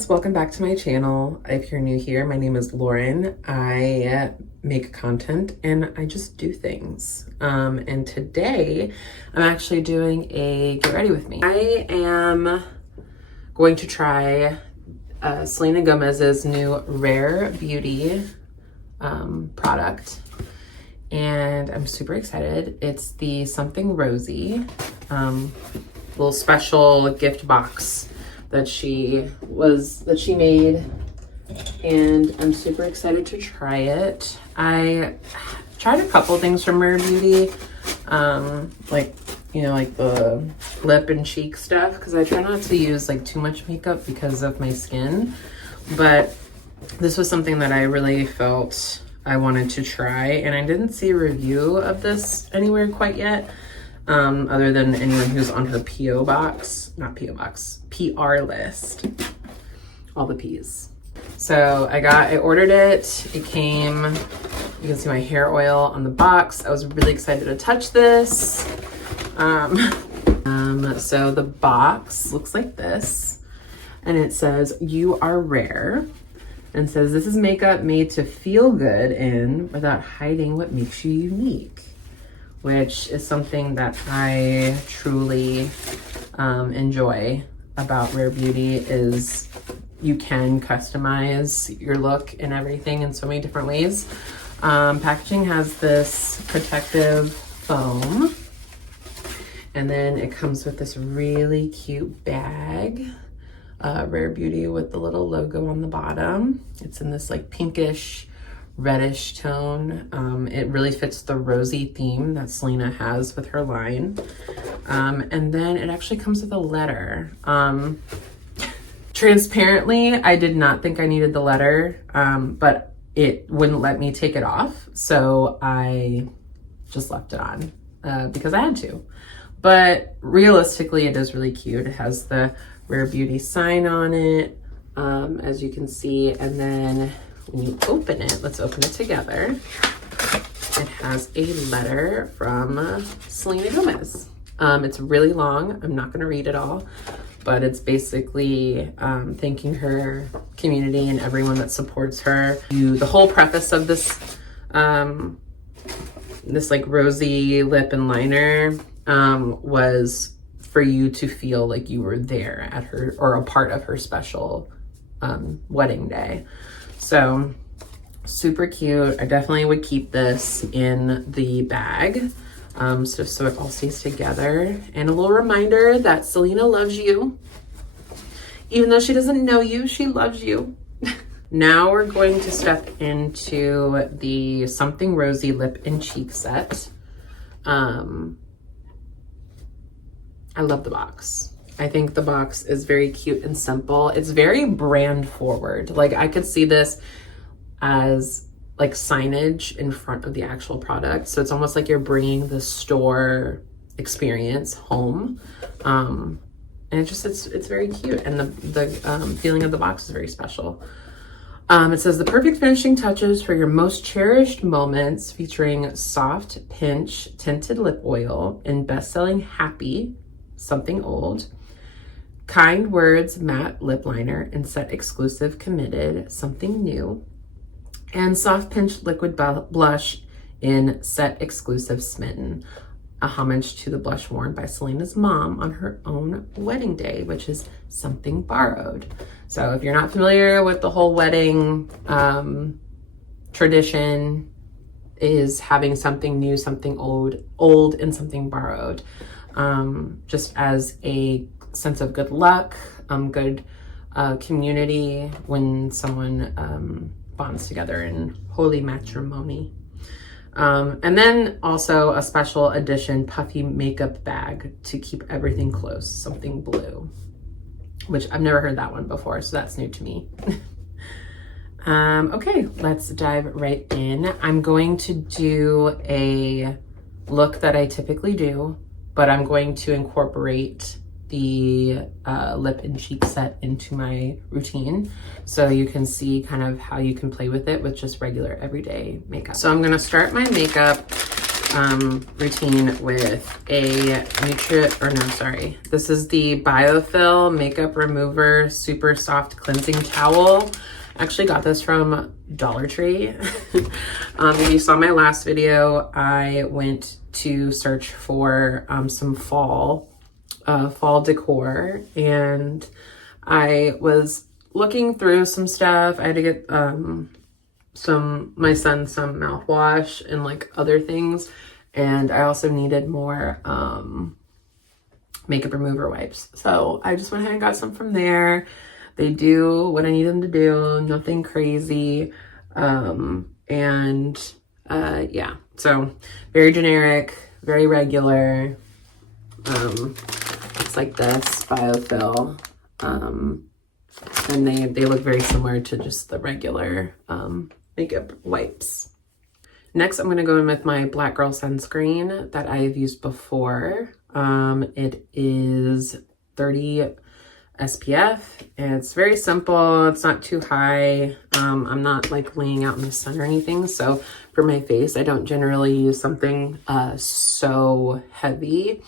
guys, welcome back to my channel. If you're new here, my name is Lauren. I make content and I just do things. And today I'm actually doing a get ready with me. I am going to try Selena Gomez's new Rare Beauty product. And I'm super excited. It's the Something Rosy little special gift box that she made, and I'm super excited to try it. I tried a couple things from Rare Beauty, like the lip and cheek stuff, because I try not to use like too much makeup because of my skin, but this was something that I really felt I wanted to try, and I didn't see a review of this anywhere quite yet. Other than anyone who's on her PR list, all the P's. So I ordered it. It came, you can see my hair oil on the box. I was really excited to touch this. So the box looks like this, and it says, "You are rare," and says, "This is makeup made to feel good in without hiding what makes you unique," which is something that I truly enjoy about Rare Beauty. Is you can customize your look and everything in so many different ways. Packaging has this protective foam, and then it comes with this really cute bag, Rare Beauty, with the little logo on the bottom. It's in this like pinkish reddish tone. It really fits the rosy theme that Selena has with her line. And then it actually comes with a letter. Transparently, I did not think I needed the letter, but it wouldn't let me take it off, so I just left it on because I had to. But realistically, it is really cute. It has the Rare Beauty sign on it, as you can see, and then when you open it, let's open it together. It has a letter from Selena Gomez. It's really long. I'm not going to read it all, but it's basically thanking her community and everyone that supports her. The whole preface of this, this like rosy lip and liner was for you to feel like you were there at her, or a part of her special wedding day. So super cute. I definitely would keep this in the bag, so it all stays together. And a little reminder that Selena loves you. Even though she doesn't know you, she loves you. Now we're going to step into the Something Rosy lip and cheek set. I love the box. I think the box is very cute and simple. It's very brand forward. Like, I could see this as like signage in front of the actual product. So it's almost like you're bringing the store experience home. And it's very cute. And the feeling of the box is very special. It says, "The perfect finishing touches for your most cherished moments," featuring soft pinch tinted lip oil in best-selling Happy Something Old, Kind Words matte lip liner and set exclusive Committed Something New, and soft pinch liquid blush in set exclusive Smitten, a homage to the blush worn by Selena's mom on her own wedding day, which is Something Borrowed. So if you're not familiar with the whole wedding tradition, is having something new, something old, and something borrowed, just as a sense of good luck, good community when someone bonds together in holy matrimony. And then also a special edition puffy makeup bag to keep everything close, Something Blue, which I've never heard that one before, so that's new to me. Okay, let's dive right in. I'm going to do a look that I typically do, but I'm going to incorporate the lip and cheek set into my routine, so you can see kind of how you can play with it with just regular everyday makeup. So I'm gonna start my makeup routine with a this is the Biofill Makeup Remover Super Soft Cleansing Towel. I actually got this from Dollar Tree. If you saw my last video, I went to search for some fall decor, and I was looking through some stuff. I had to get my son some mouthwash and like other things, and I also needed more makeup remover wipes, so I just went ahead and got some from there. They do what I need them to do, nothing crazy. Yeah, so very generic, very regular. It's like this Biofill, and they look very similar to just the regular makeup wipes. Next, I'm going to go in with my Black Girl sunscreen that I have used before. It is 30 SPF, and it's very simple. It's not too high. I'm not like laying out in the sun or anything, so for my face I don't generally use something so heavy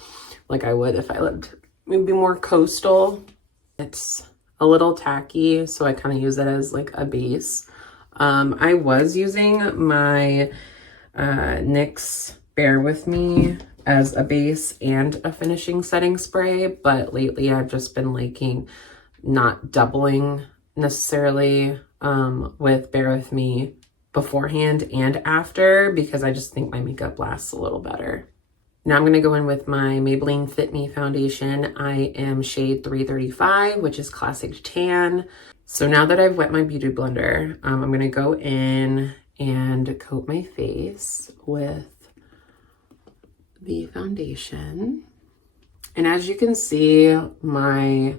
like I would if I lived maybe more coastal. It's a little tacky, so I kind of use it as like a base. I was using my NYX Bear With Me as a base and a finishing setting spray, but lately I've just been liking not doubling necessarily with Bear With Me beforehand and after, because I just think my makeup lasts a little better. Now I'm going to go in with my Maybelline Fit Me foundation. I am shade 335, which is Classic Tan. So now that I've wet my beauty blender, I'm going to go in and coat my face with the foundation. And as you can see, my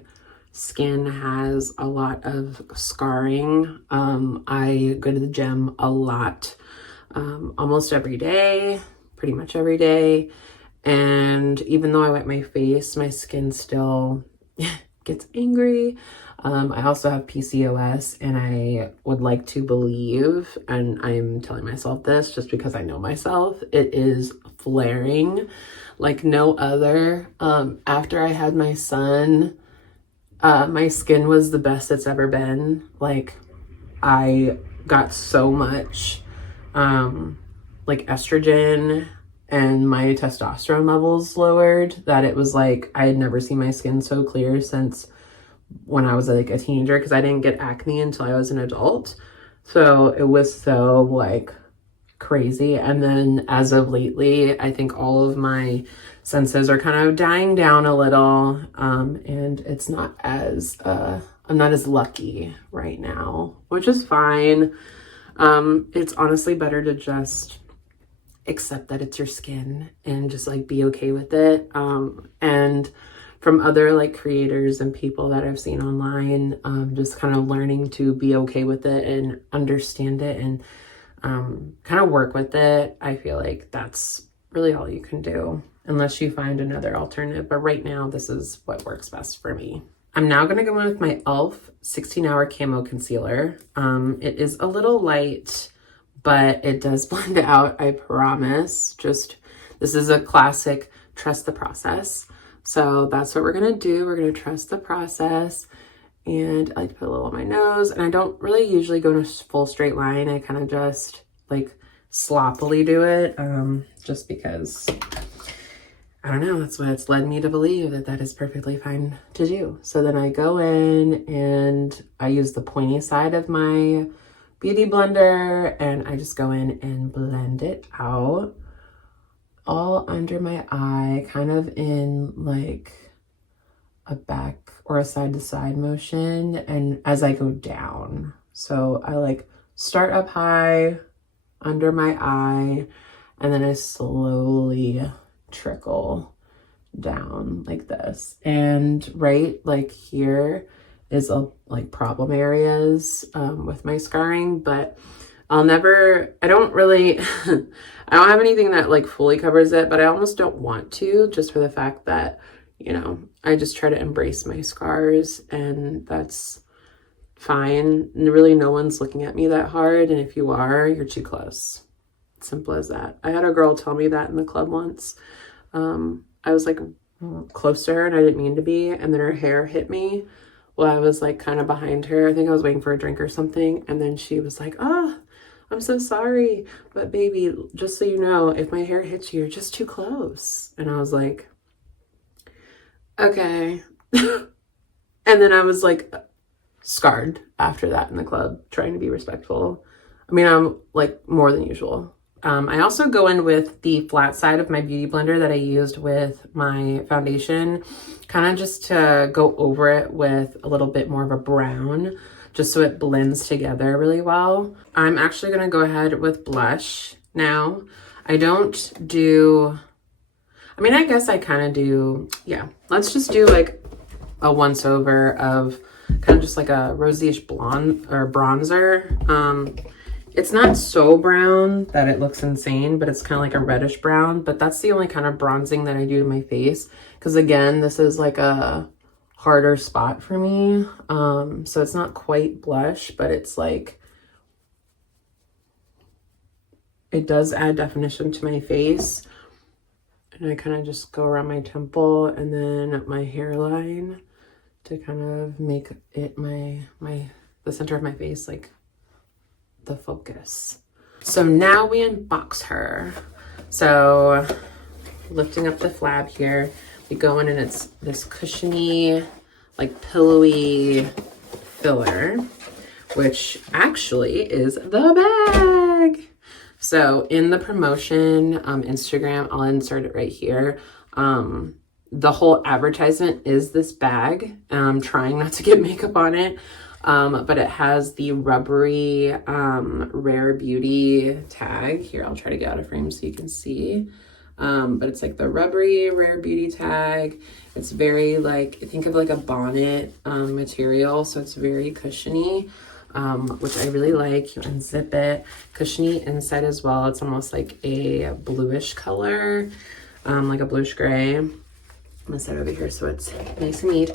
skin has a lot of scarring. I go to the gym a lot, almost every day, pretty much every day. And even though I wet my face, my skin still gets angry. I also have PCOS, and I would like to believe, and I'm telling myself this just because I know myself, it is flaring like no other. After I had my son, my skin was the best it's ever been. Like, I got so much like estrogen, and my testosterone levels lowered, that it was like I had never seen my skin so clear since when I was like a teenager, because I didn't get acne until I was an adult. So it was so like crazy. And then as of lately, I think all of my senses are kind of dying down a little, and it's not as I'm not as lucky right now, which is fine. It's honestly better to just accept that it's your skin and just like be okay with it. And from other like creators and people that I've seen online, just kind of learning to be okay with it and understand it and kind of work with it. I feel like that's really all you can do unless you find another alternative. But right now, this is what works best for me. I'm now going to go in with my e.l.f. 16-Hour Camo Concealer. It is a little light, but it does blend out, I promise. This is a classic trust the process. So that's what we're going to do. We're going to trust the process. And I like to put a little on my nose. And I don't really usually go in a full straight line. I kind of just like sloppily do it, just because, I don't know, that's what it's led me to believe that is perfectly fine to do. So then I go in and I use the pointy side of my beauty blender, and I just go in and blend it out all under my eye, kind of in like a back or a side to side motion, and as I go down. So I like start up high under my eye, and then I slowly trickle down like this. And right like here is like problem areas with my scarring, but I don't really, I don't have anything that like fully covers it, but I almost don't want to, just for the fact that, you know, I just try to embrace my scars, and that's fine. And really no one's looking at me that hard. And if you are, you're too close. Simple as that. I had a girl tell me that in the club once. I was like close to her and I didn't mean to be, and then her hair hit me while I was like kind of behind her. I think I was waiting for a drink or something, and then she was like, oh, I'm so sorry, but baby, just so you know, if my hair hits you, you're just too close. And I was like, okay. And then I was like scarred after that in the club, trying to be respectful. I mean, I'm like more than usual. I also go in with the flat side of my beauty blender that I used with my foundation, kind of just to go over it with a little bit more of a brown, just so it blends together really well. I'm actually gonna go ahead with blush now. I don't do, I mean, I guess I kind of do, yeah. Let's just do like a once over of kind of just like a rosy-ish blonde or bronzer. It's not so brown that it looks insane, but it's kind of like a reddish brown, but that's the only kind of bronzing that I do to my face. Because again, this is like a harder spot for me. So it's not quite blush, but it's like, it does add definition to my face. And I kind of just go around my temple and then my hairline to kind of make it the center of my face, like the focus. So now we unbox her. So lifting up the flab here, we go in and it's this cushiony, like pillowy filler, which actually is the bag. So in the promotion Instagram, I'll insert it right here. The whole advertisement is this bag. I'm trying not to get makeup on it. But it has the rubbery Rare Beauty tag. Here, I'll try to get out of frame so you can see. But it's like the rubbery Rare Beauty tag. It's very like, think of like a bonnet material. So it's very cushiony, which I really like. You unzip it. Cushiony inside as well. It's almost like a bluish color, like a bluish gray. I'm gonna set it over here so it's nice and neat.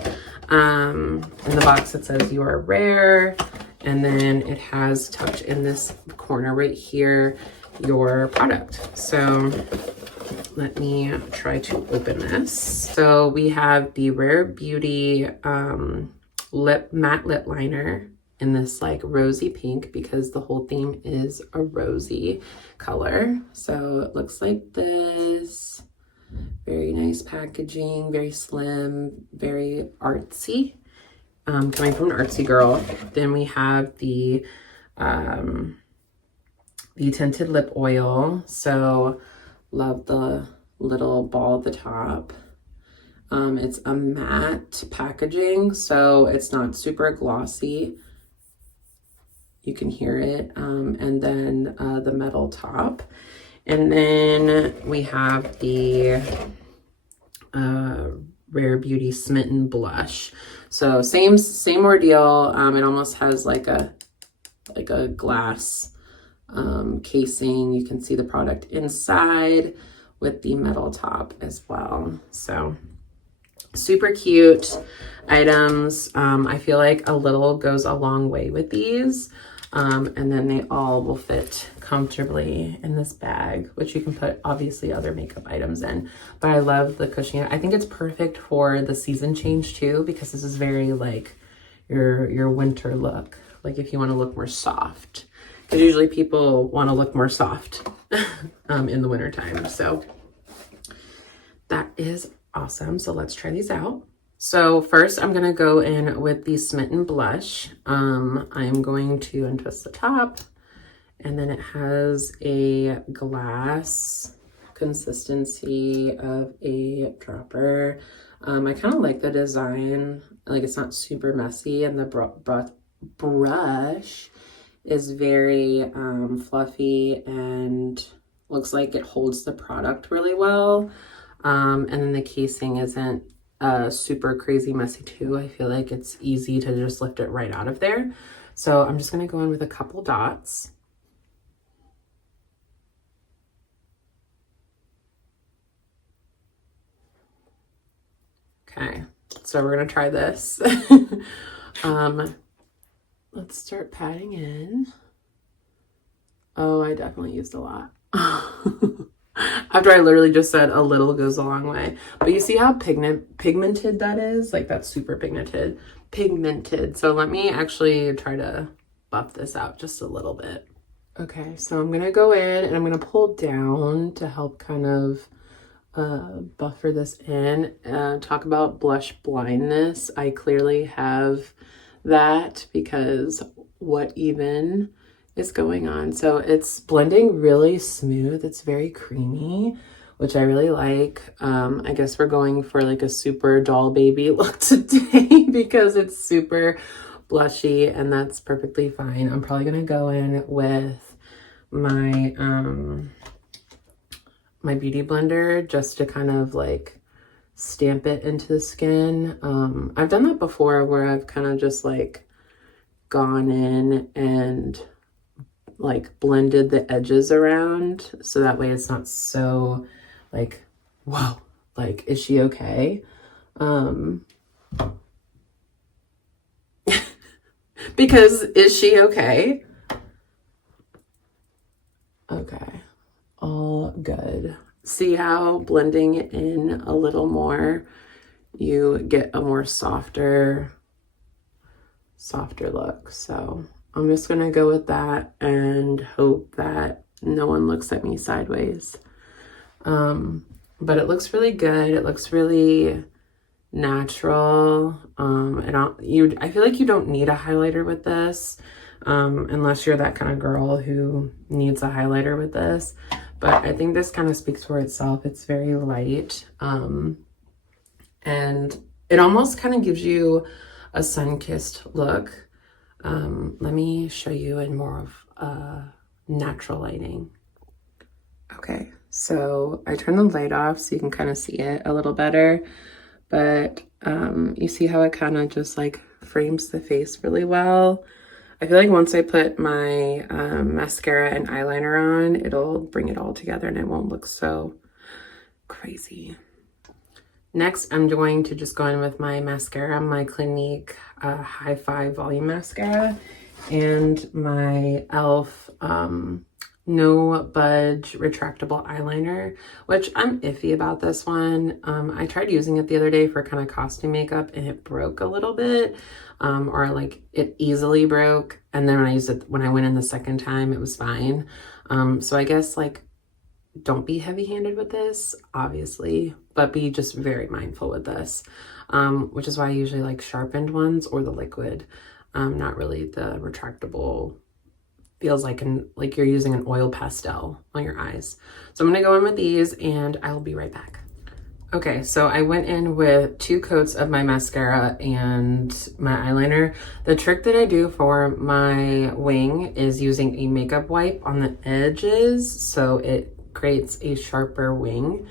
In the box it says you are rare, and then it has tucked in this corner right here your product. So let me try to open this. So we have the Rare Beauty matte lip liner in this like rosy pink, because the whole theme is a rosy color. So it looks like this. Very nice packaging, very slim, very artsy, coming from an artsy girl. Then we have the tinted lip oil. So love the little ball at the top. It's a matte packaging, so it's not super glossy. You can hear it. And then the metal top. And then we have the Rare Beauty Smitten Blush. So same ordeal. It almost has like a glass casing. You can see the product inside with the metal top as well. So super cute items. I feel like a little goes a long way with these. And then they all will fit comfortably in this bag, which you can put obviously other makeup items in. But I love the cushioning. I think it's perfect for the season change too, because this is very like your winter look. Like if you want to look more soft, because usually people want to look more soft in the winter time. So that is awesome. So let's try these out. So first I'm going to go in with the Smitten Blush. I'm going to untwist the top, and then it has a glass consistency of a dropper. I kind of like the design. Like it's not super messy, and the brush is very fluffy and looks like it holds the product really well. And then the casing isn't super crazy messy too. I feel like it's easy to just lift it right out of there. So I'm just going to go in with a couple dots. Okay, so we're going to try this. Let's start patting in. Oh, I definitely used a lot. After I literally just said a little goes a long way. But you see how pigmented that is? Like that's super pigmented. Pigmented. So let me actually try to buff this out just a little bit. Okay, so I'm gonna go in and I'm gonna pull down to help kind of buffer this in. Talk about blush blindness. I clearly have that because what even is going on? So it's blending really smooth. It's very creamy, which I really like. I guess we're going for like a super doll baby look today because it's super blushy, and that's perfectly fine. I'm probably gonna go in with my my beauty blender just to kind of like stamp it into the skin. I've done that before where I've kind of just like gone in and like blended the edges around so that way it's not so like, whoa, like, is she okay? Because is she okay? Okay, all good. See how blending it in a little more, you get a more softer look. So I'm just gonna go with that and hope that no one looks at me sideways. But it looks really good. It looks really natural. I feel like you don't need a highlighter with this, unless you're that kind of girl who needs a highlighter with this. But I think this kind of speaks for itself. It's very light, and it almost kind of gives you a sun-kissed look. Let me show you in more of natural lighting. Okay, so I turned the light off so you can kind of see it a little better, but you see how it kind of just like frames the face really well. I feel like once I put my mascara and eyeliner on, it'll bring it all together and it won't look so crazy. Next, I'm going to just go in with my mascara, my Clinique Hi-Fi Volume Mascara, and my e.l.f. No Budge Retractable Eyeliner, which I'm iffy about this one. I tried using it the other day for kind of costume makeup and it broke a little bit, or like it easily broke. And then when I used it, when I went in the second time, it was fine. So I guess like, don't be heavy-handed with this, obviously, but be just very mindful with this, which is why I usually like sharpened ones or the liquid, not really the retractable. Feels like like you're using an oil pastel on your eyes. So I'm gonna go in with these and I'll be right back. Okay, so I went in with 2 coats of my mascara and my eyeliner. The trick that I do for my wing is using a makeup wipe on the edges so it creates a sharper wing,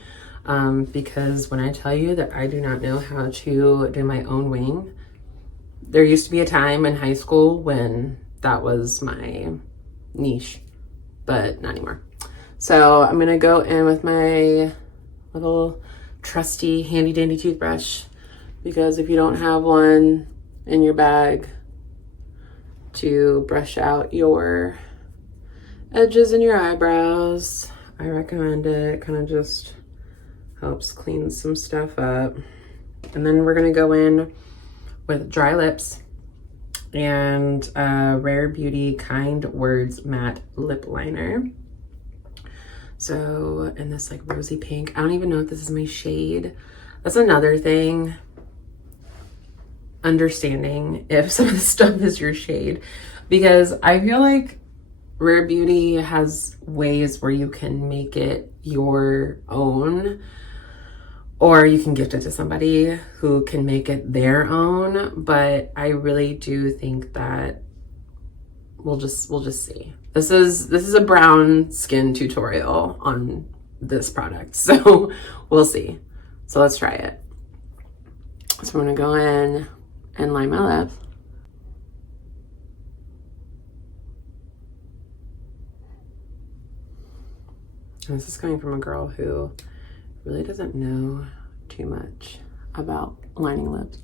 because when I tell you that I do not know how to do my own wing, there used to be a time in high school when that was my niche, but not anymore. So I'm gonna go in with my little trusty handy dandy toothbrush, because if you don't have one in your bag to brush out your edges and your eyebrows, I recommend it. It kind of just helps clean some stuff up. And then we're gonna go in with dry lips and Rare Beauty Kind Words Matte Lip Liner. So in this like rosy pink, I don't even know if this is my shade. That's another thing, understanding if some of the stuff is your shade, because I feel like Rare Beauty has ways where you can make it your own, or you can gift it to somebody who can make it their own. But I really do think that we'll just see. This is a brown skin tutorial on this product, so we'll see. So let's try it. So I'm gonna go in and line my lip. And this is coming from a girl who really doesn't know too much about lining lips.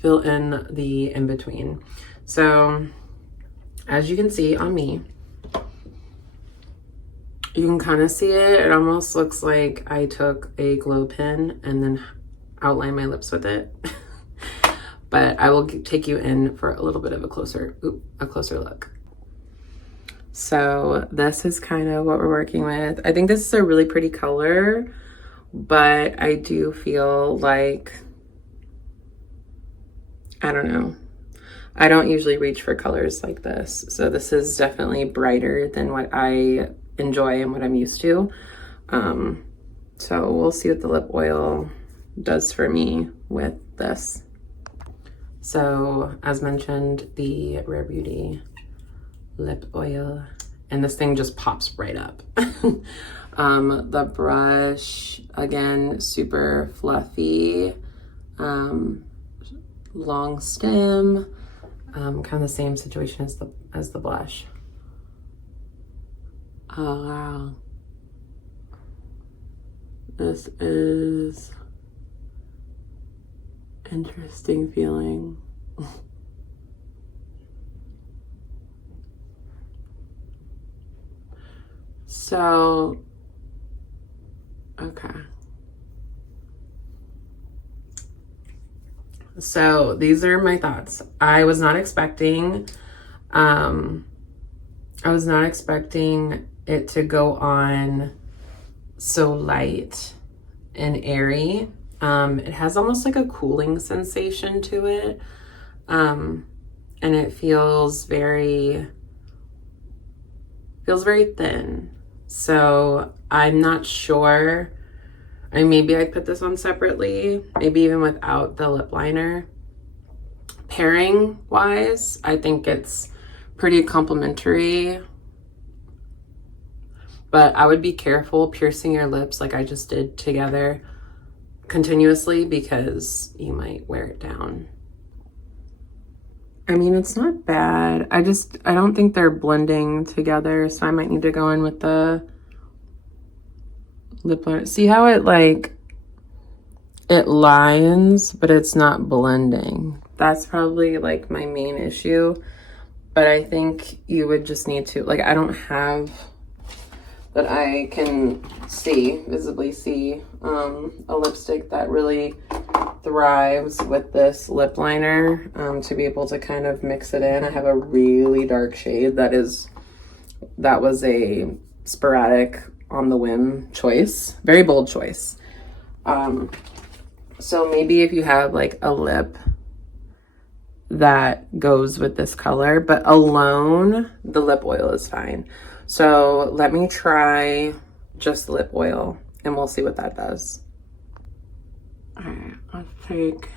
Fill in the in-between. So As you can see on me, you can kind of see it. It almost looks like I took a glow pen and then outlined my lips with it. But I will take you in for a little bit of a closer look. So this is kind of what we're working with. I think this is a really pretty color, but I do feel like, I don't know. I don't usually reach for colors like this. So this is definitely brighter than what I enjoy and what I'm used to. So we'll see what the lip oil does for me with this. So as mentioned, the Rare Beauty lip oil, and this thing just pops right up. The brush, again, super fluffy, long stem, kind of the same situation as the blush. Oh wow, this is interesting feeling. So, okay. So these are my thoughts. I was not expecting it to go on so light and airy. It has almost like a cooling sensation to it. And it feels very thin. So I'm not sure. I mean, maybe I'd put this on separately, maybe even without the lip liner. Pairing wise, I think it's pretty complimentary, but I would be careful piercing your lips like I just did together continuously, because you might wear it down. I mean, it's not bad. I don't think they're blending together, so I might need to go in with the lip liner. See how it lines, but it's not blending. That's probably like my main issue. But I think you would just need to, I don't have that I can visibly see a lipstick that really thrives with this lip liner, to be able to kind of mix it in. I have a really dark shade that was a sporadic, on the whim choice, very bold choice. So maybe if you have like a lip that goes with this color, but alone the lip oil is fine. So let me try just lip oil and we'll see what that does. All right, let's take.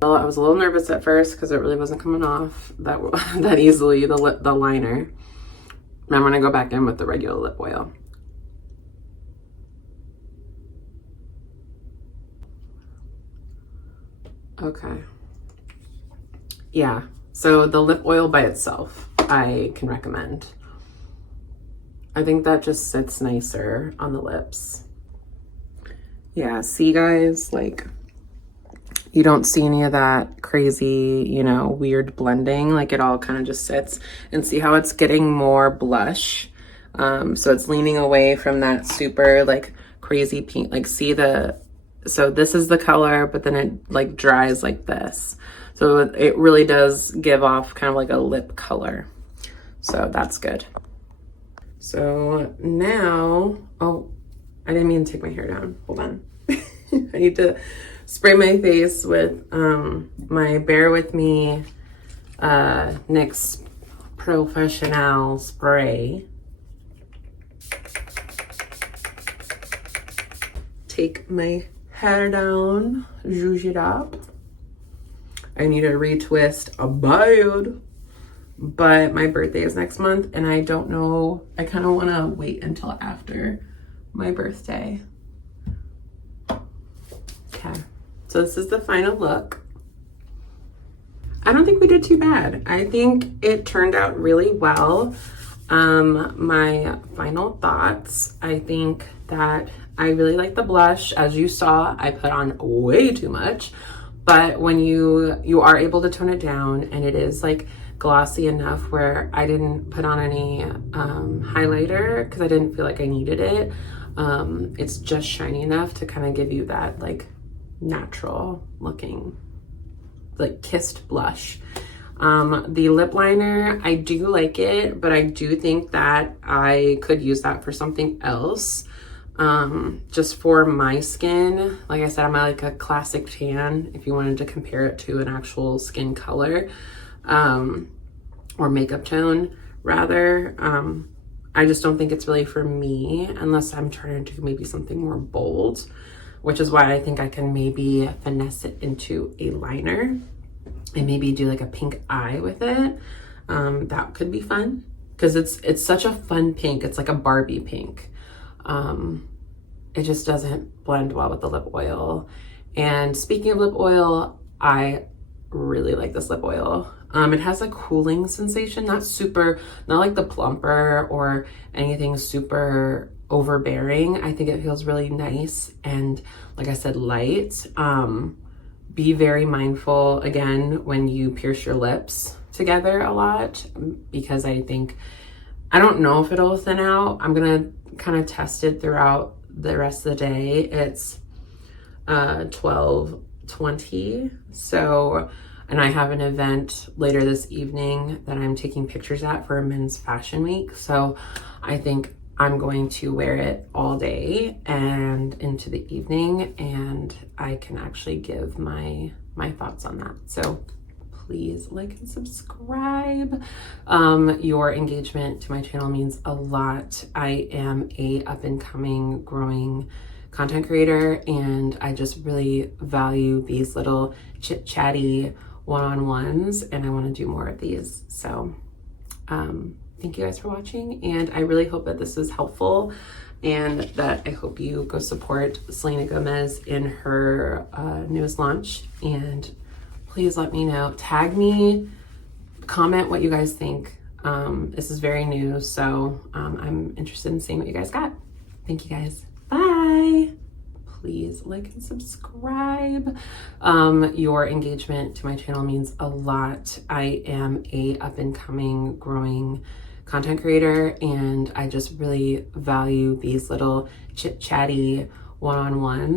Well, I was a little nervous at first because it really wasn't coming off that easily, the liner. And I'm gonna go back in with the regular lip oil. Okay. Yeah, so the lip oil by itself, I can recommend. I think that just sits nicer on the lips. Yeah, see guys, you don't see any of that crazy, weird blending. It all kind of just sits, and see how it's getting more blush. So it's leaning away from that super crazy pink, so this is the color, but then it dries like this. So it really does give off kind of like a lip color. So that's good. So now, oh, I didn't mean to take my hair down. Hold on. I need to spray my face with my Bear With Me NYX Professional spray. Take my hair down, zhuzh it up. I need to retwist a bad, but my birthday is next month and I don't know, I kind of want to wait until after my birthday. Okay, so this is the final look. I don't think we did too bad. I think it turned out really well. My final thoughts, I think that I really like the blush. As you saw, I put on way too much, but when you are able to tone it down, and it is like glossy enough where I didn't put on any highlighter because I didn't feel like I needed it. It's just shiny enough to kind of give you that like natural looking, like kissed blush. The lip liner, I do like it, but I do think that I could use that for something else. Just for my skin, like I said, I'm like a classic tan if you wanted to compare it to an actual skin color, or makeup tone rather. I just don't think it's really for me unless I'm trying to do maybe something more bold, which is why I think I can maybe finesse it into a liner and maybe do like a pink eye with it. That could be fun because it's such a fun pink. It's like a Barbie pink. It just doesn't blend well with the lip oil. And speaking of lip oil, I really like this lip oil. It has a cooling sensation, not like the plumper or anything super overbearing. I think it feels really nice and, like I said, light. Be very mindful again when you pierce your lips together a lot, because I don't know if it'll thin out. I'm gonna kind of test it throughout the rest of the day. It's 12:20, so, and I have an event later this evening that I'm taking pictures at for a men's fashion week, so I think I'm going to wear it all day and into the evening, and I can actually give my thoughts on that. So please like and subscribe. Your engagement to my channel means a lot. I am a up and coming growing content creator, and I just really value these little chit chatty one-on-ones, and I want to do more of these. So thank you guys for watching, and I really hope that this is helpful, and that I hope you go support Selena Gomez in her newest launch. And please let me know, tag me, comment what you guys think. This is very new, so I'm interested in seeing what you guys got. Thank you guys. Bye. Please like and subscribe. Your engagement to my channel means a lot. I am a up and coming growing content creator, and I just really value these little chit chatty one-on-ones.